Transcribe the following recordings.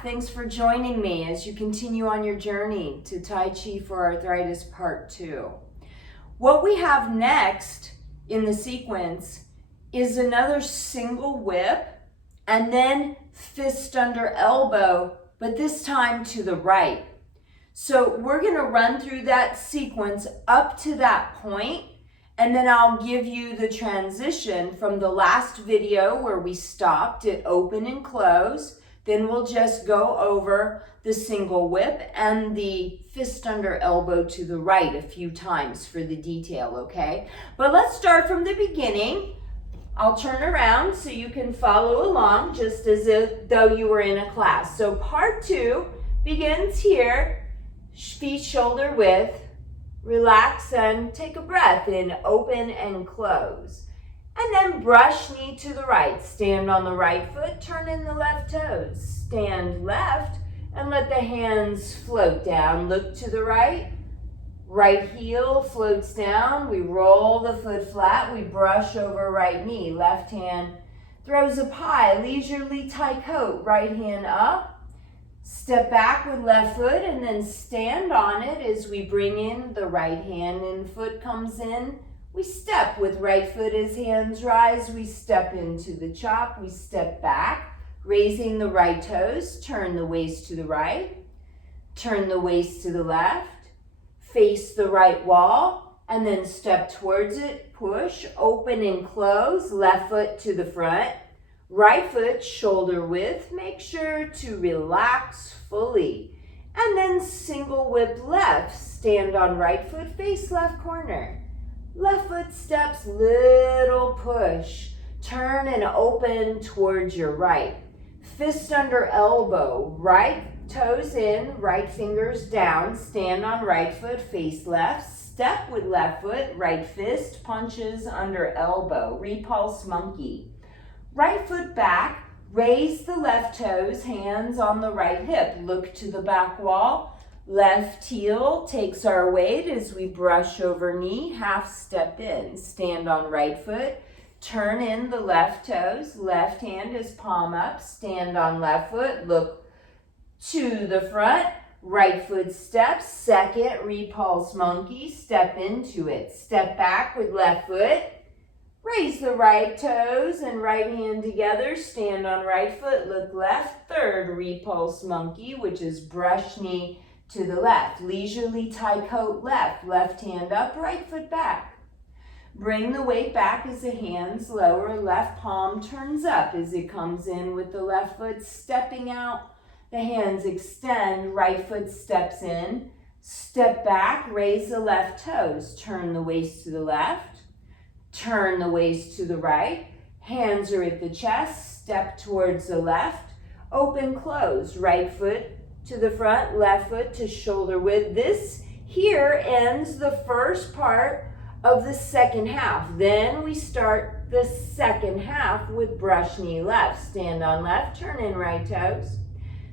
back. Thanks for joining me as you continue on your journey to Tai Chi for Arthritis Part 2. What we have next in the sequence is another single whip and then fist under elbow, but this time to the right. So we're going to run through that sequence up to that point, and then I'll give you the transition from the last video where we stopped at open and close. Then we'll just go over the single whip and the fist under elbow to the right a few times for the detail, okay? But let's start from the beginning. I'll turn around so you can follow along just as though you were in a class. So part 2 begins here, feet shoulder width. Relax and take a breath in, open and close. And then brush knee to the right. Stand on the right foot, turn in the left toes. Stand left and let the hands float down. Look to the right. Right heel floats down. We roll the foot flat. We brush over right knee. Left hand throws up high. Leisurely tie coat. Right hand up. Step back with left foot and then stand on it as we bring in the right hand and foot comes in. We step with right foot as hands rise. We step into the chop. We step back, raising the right toes. Turn the waist to the right. Turn the waist to the left. Face the right wall and then step towards it. Push, open and close. Left foot to the front. Right foot shoulder width. Make sure to relax fully. And then single whip left. Stand on right foot, face left corner. Left foot steps, little push. Turn and open towards your right. Fist under elbow, right toes in, right fingers down. Stand on right foot, face left. Step with left foot, right fist, punches under elbow. Repulse monkey. Right foot back, raise the left toes, hands on the right hip. Look to the back wall. Left heel takes our weight as we brush over knee, half step in. Stand on right foot, turn in the left toes, left hand is palm up, stand on left foot, look to the front, right foot steps, second repulse monkey, step into it. Step back with left foot, raise the right toes and right hand together, stand on right foot, look left, third repulse monkey, which is brush knee to the left. Leisurely tie coat left. Left hand up, right foot back. Bring the weight back as the hands lower. Left palm turns up as it comes in with the left foot stepping out. The hands extend. Right foot steps in. Step back. Raise the left toes. Turn the waist to the left. Turn the waist to the right. Hands are at the chest. Step towards the left. Open, close. Right foot to the front, left foot to shoulder width. This here ends the first part of the second half. Then we start the second half with brush knee left. Stand on left, turn in right toes.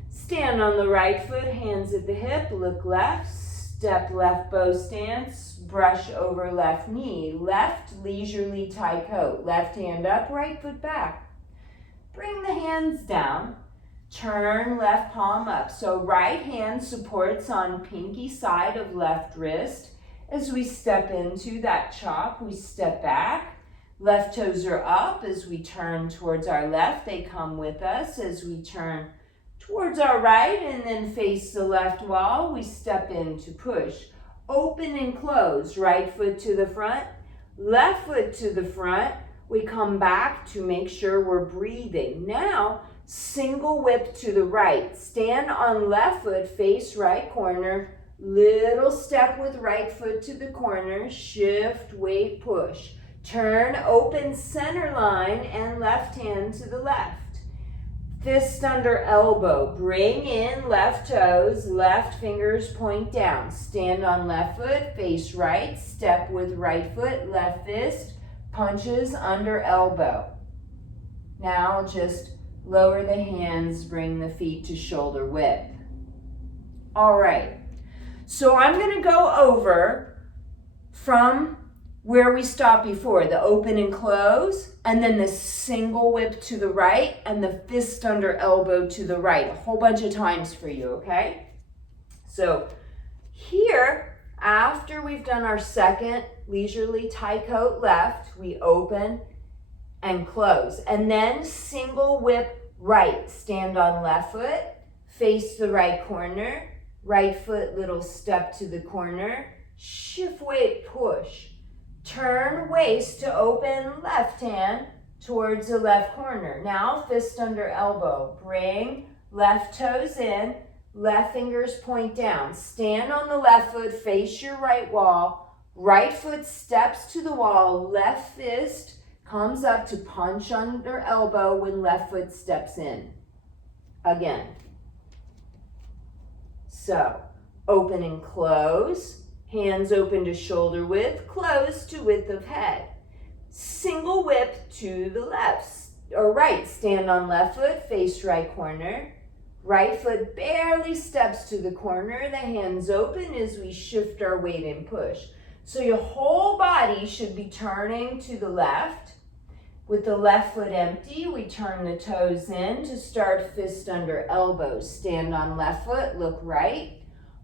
Stand on the right foot, hands at the hip, look left, step left bow stance, brush over left knee. Left leisurely tie coat. Left hand up, right foot back. Bring the hands down. Turn left palm up. So right hand supports on pinky side of left wrist. As we step into that chop, we step back. Left toes are up as we turn towards our left. They come with us as we turn towards our right and then face the left wall. We step in to push. Open and close. Right foot to the front. Left foot to the front. We come back to make sure we're breathing. Now, single whip to the right. Stand on left foot, face right corner. Little step with right foot to the corner. Shift, weight, push. Turn, open center line and left hand to the left. Fist under elbow. Bring in left toes. Left fingers point down. Stand on left foot, face right. Step with right foot, left fist. Punches under elbow. Now just lower the hands, bring the feet to shoulder width. All right, so I'm going to go over from where we stopped before, the open and close, and then the single whip to the right and the fist under elbow to the right, a whole bunch of times for you, okay? So here, after we've done our second leisurely tie coat left, we open and close, and then single whip right, stand on left foot, face the right corner, right foot little step to the corner, shift weight push, turn waist to open left hand towards the left corner. Now fist under elbow, bring left toes in, left fingers point down, stand on the left foot, face your right wall, right foot steps to the wall, left fist comes up to punch under elbow when left foot steps in. Again. So, open and close, hands open to shoulder width, close to width of head. Single whip to the left or right, stand on left foot, face right corner. Right foot barely steps to the corner, the hands open as we shift our weight and push. So your whole body should be turning to the left. With the left foot empty, we turn the toes in to start fist under elbow. Stand on left foot, look right.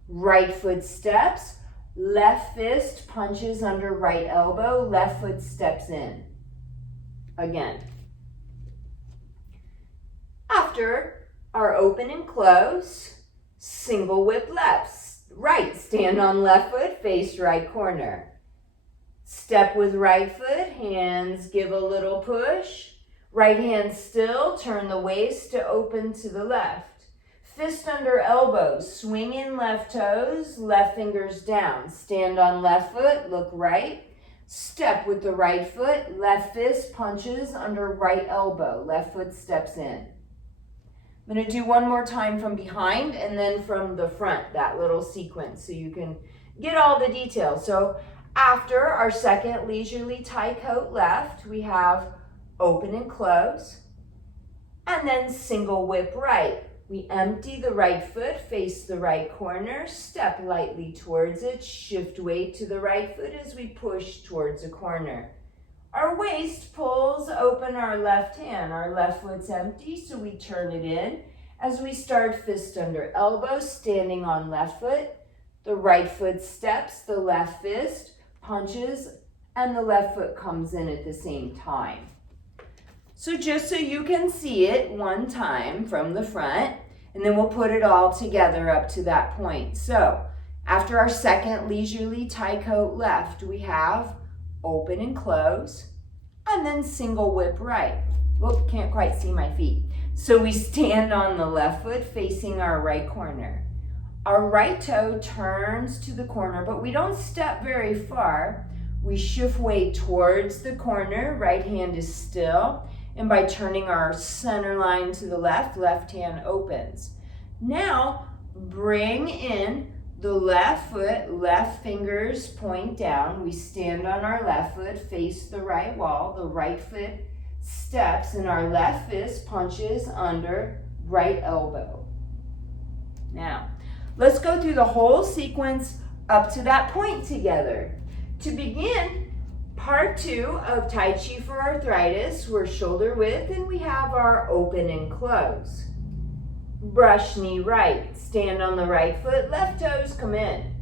Right foot steps, left fist punches under right elbow, left foot steps in. Again. After our open and close, single whip left, right, stand on left foot, face right corner. Step with right foot, hands give a little push. Right hand still, turn the waist to open to the left. Fist under elbow, swing in left toes, left fingers down. Stand on left foot, look right. Step with the right foot, left fist punches under right elbow, left foot steps in. I'm going to do one more time from behind and then from the front, that little sequence, so you can get all the details. So after our second leisurely tie coat left, we have open and close, and then single whip right. We empty the right foot, face the right corner, step lightly towards it, shift weight to the right foot as we push towards a corner. Our waist pulls open our left hand. Our left foot's empty, so we turn it in as we start fist under elbow, standing on left foot. The right foot steps, the left fist punches, and the left foot comes in at the same time. So just so you can see it one time from the front, and then we'll put it all together up to that point. So after our second leisurely tie coat left, we have open and close, and then single whip right. Whoop, can't quite see my feet. So we stand on the left foot facing our right corner. Our right toe turns to the corner, but we don't step very far. We shift weight towards the corner, right hand is still, and by turning our center line to the left, left hand opens. Now, bring in the left foot, left fingers point down. We stand on our left foot, face the right wall. The right foot steps, and our left fist punches under right elbow. Now, let's go through the whole sequence up to that point together. To begin, part 2 of Tai Chi for Arthritis, we're shoulder width, and we have our open and close. Brush knee right, stand on the right foot, left toes come in.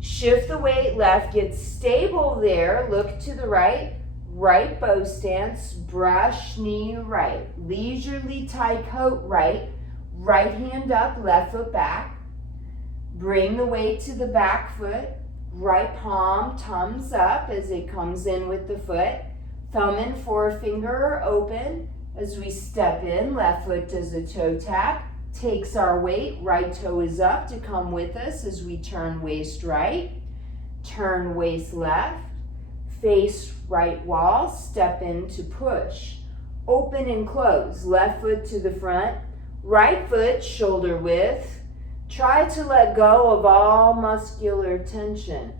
Shift the weight left, get stable there, look to the right, right bow stance, brush knee right. Leisurely tie coat right, right hand up, left foot back. Bring the weight to the back foot, right palm thumbs up as it comes in with the foot. Thumb and forefinger are open. As we step in, left foot does a toe tap, takes our weight, right toe is up to come with us as we turn waist right, turn waist left, face right wall, step in to push. Open and close, left foot to the front, right foot shoulder width. Try to let go of all muscular tension.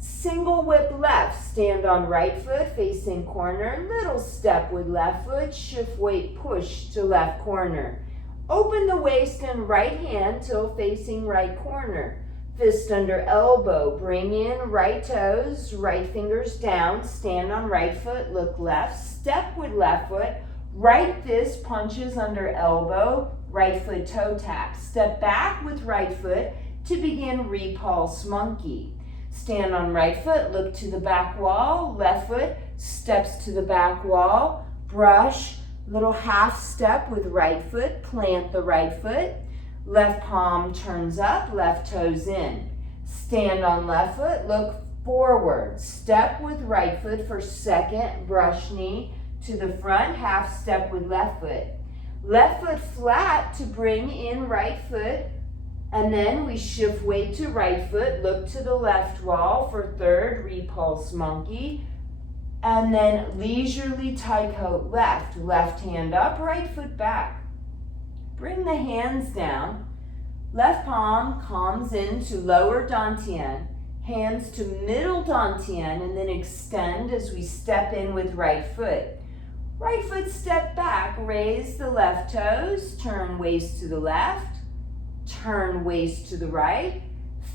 Single whip left, stand on right foot, facing corner, little step with left foot, shift weight, push to left corner. Open the waist and right hand till facing right corner. Fist under elbow, bring in right toes, right fingers down, stand on right foot, look left, step with left foot, right fist punches under elbow, right foot toe tap. Step back with right foot to begin repulse monkey. Stand on right foot, look to the back wall, left foot steps to the back wall, brush, little half step with right foot, plant the right foot, left palm turns up, left toes in. Stand on left foot, look forward, step with right foot for second, brush knee to the front, half step with left foot. Left foot flat to bring in right foot, and then we shift weight to right foot, look to the left wall for third, repulse monkey, and then leisurely tie coat left, left hand up, right foot back. Bring the hands down, left palm comes into lower dantian, hands to middle dantian, and then extend as we step in with right foot. Right foot step back, raise the left toes, turn waist to the left, turn waist to the right,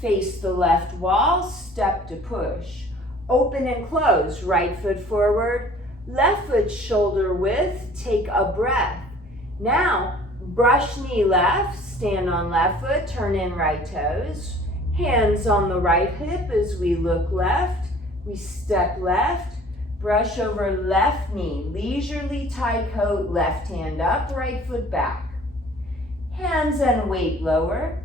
face the left wall, step to push. Open and close, right foot forward, left foot shoulder width, take a breath. Now, brush knee left, stand on left foot, turn in right toes, hands on the right hip as we look left, we step left, brush over left knee, leisurely tie coat, left hand up, right foot back. Hands and weight lower.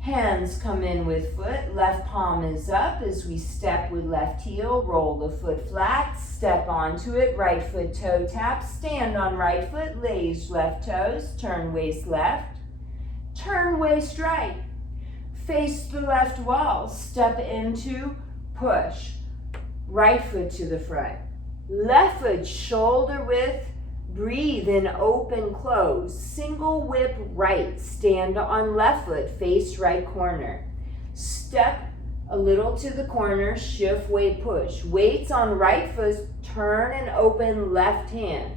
Hands come in with foot, left palm is up as we step with left heel, roll the foot flat, step onto it, right foot toe tap, stand on right foot, lace left toes, turn waist left, turn waist right, face the left wall, step into push, right foot to the front, left foot shoulder width, breathe in, open, close, single whip right, stand on left foot, face right corner. Step a little to the corner, shift weight push. Weights on right foot, turn and open left hand.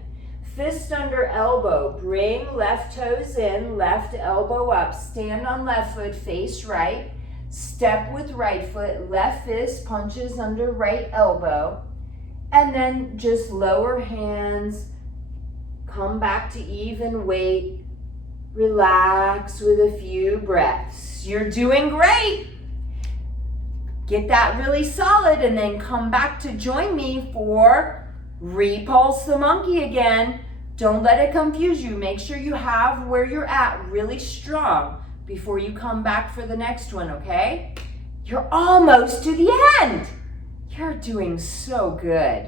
Fist under elbow, bring left toes in, left elbow up, stand on left foot, face right. Step with right foot, left fist punches under right elbow. And then just lower hands, come back to even weight, relax with a few breaths. You're doing great. Get that really solid and then come back to join me for repulse the monkey again. Don't let it confuse you. Make sure you have where you're at really strong before you come back for the next one, okay? You're almost to the end. You're doing so good.